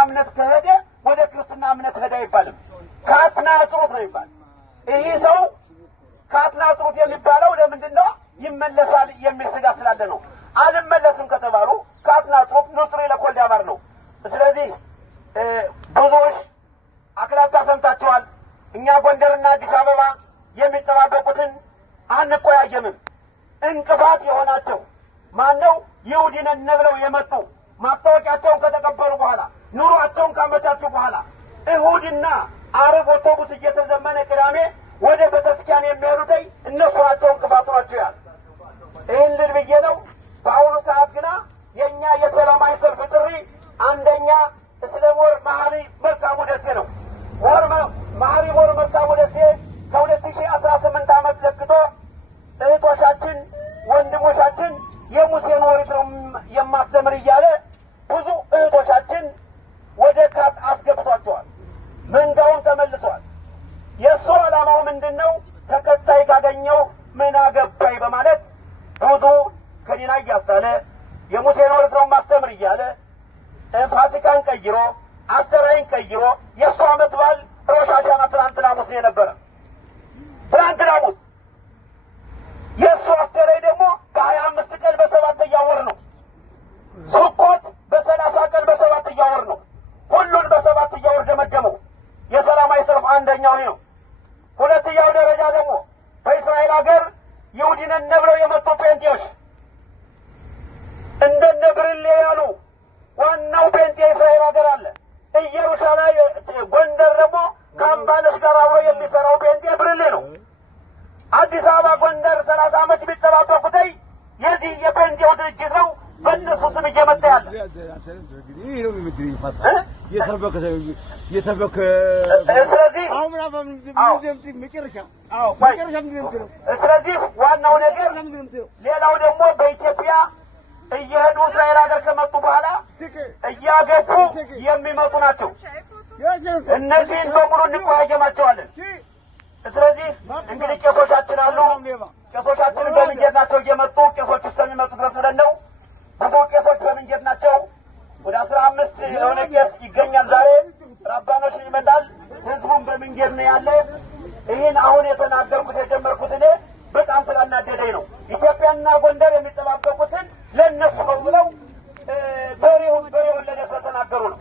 እምነት ከሄደ ወደ ክርስትና እምነት ሄደ አይባልም። ከአትናጽሮት ነው ይባል። ይሄ ሰው ከአትናጽሮት የሚባለው ለምንድን ነው? ይመለሳል የሚል ስጋት ስላለ ነው። አልመለስም ከተባሉ ከአትናጽሮት ንጹሕ ለኮልድ ያማር ነው። ስለዚህ ብዙዎች አክላታ ሰምታችኋል። እኛ ጎንደርና አዲስ አበባ የሚጠባበቁትን አንቆያየምም። እንቅፋት የሆናቸው ማነው? ይሁዲ ነን ብለው የመጡ ማስታወቂያቸውን ከተቀበሉ በኋላ ኑሯቸውን ካመቻቹ በኋላ እሁድና ዓርብ አውቶቡስ እየተዘመነ ቅዳሜ ወደ ቤተክርስቲያን የሚሄዱት እነሱ ናቸው። እንቅፋቱ ናቸው ያል ይህን ልል ብዬ ነው። በአሁኑ ሰዓት ግና የእኛ የሰላማዊ ሰልፍ ጥሪ አንደኛ እስለሞር መሐሪ መልካሙ ደሴ ነው። መሐሪ ሞር መልካሙ ደሴ ከ2018 ዓመት ለክቶ እህቶቻችን ወንድሞቻችን የሙሴን ኦሪት ነው የማስተምር እያለ ብዙ እህቶቻችን ወደ ካት አስገብቷቸዋል። መንጋውን ተመልሰዋል። የእሱ ዓላማው ምንድን ነው? ተከታይ ካገኘው ምን አገባኝ በማለት ብዙ ከዲና እያስታለ የሙሴን ኦሪት ነው ማስተምር እያለ ፋሲካን ቀይሮ አስተራይን ቀይሮ የእሱ ዓመት በዓል ሮሽ ሐሻና ትናንትና ሐሙስ የነበረ ትናንትና ሐሙስ የእሱ አስተራይ ደግሞ በ25 ቀን በ7ኛው ወር ነው። ስኮት በ30 ቀን በ7ኛው ወር ነው። ሁሉን በ7ኛው ወር ደመደመው። የሰላማዊ ሰልፍ አንደኛው ነው። ሁለተኛው ደረጃ ደግሞ በእስራኤል ሀገር ይሁዲ ነን ብለው የመጡ ጴንጤዎች እንደነ ብርሌ ያሉ ዋናው ጴንጤ እስራኤል ሀገር አለ። ኢየሩሳሌም ጎንደር ደግሞ ከአምባነሽ ጋር አብሮ የሚሰራው ጴንጤ ብርሌ ነው። አዲስ አበባ ጎንደር 30 ዓመት ቢጠባበቁት የዚህ የጴንጤው ድርጅት ነው። በእነሱ ስም እየመጣ ያለ ስለዚህ ዋናው ነገር ሌላው ደግሞ በኢትዮጵያ እየሄዱ እስራኤል ሀገር ከመጡ በኋላ እያገቡ የሚመጡ ናቸው። እነዚህን በሙሉ እንቆያየማቸዋለን። ስለዚህ እንግዲህ ቄሶቻችን አሉ። ቄሶቻችንን በምንጌት ናቸው እየመጡ ቄሶች እስከሚመጡ ድረስ ብለን ነው። ብዙ ቄሶች በምንጌት ናቸው። ወደ 15 የሆነ ቄስ ይገኛል። ዛሬ ራባኖች ይመጣል። ህዝቡም በምንጌት ነው ያለ። ይህን አሁን የተናገርኩት የጀመርኩት እኔ በጣም ስላናደደኝ ነው። ኢትዮጵያና ጎንደር የሚጠባበቁትን ለእነሱ ነው ብለው በሬውን ለነሱ ተናገሩ ነው።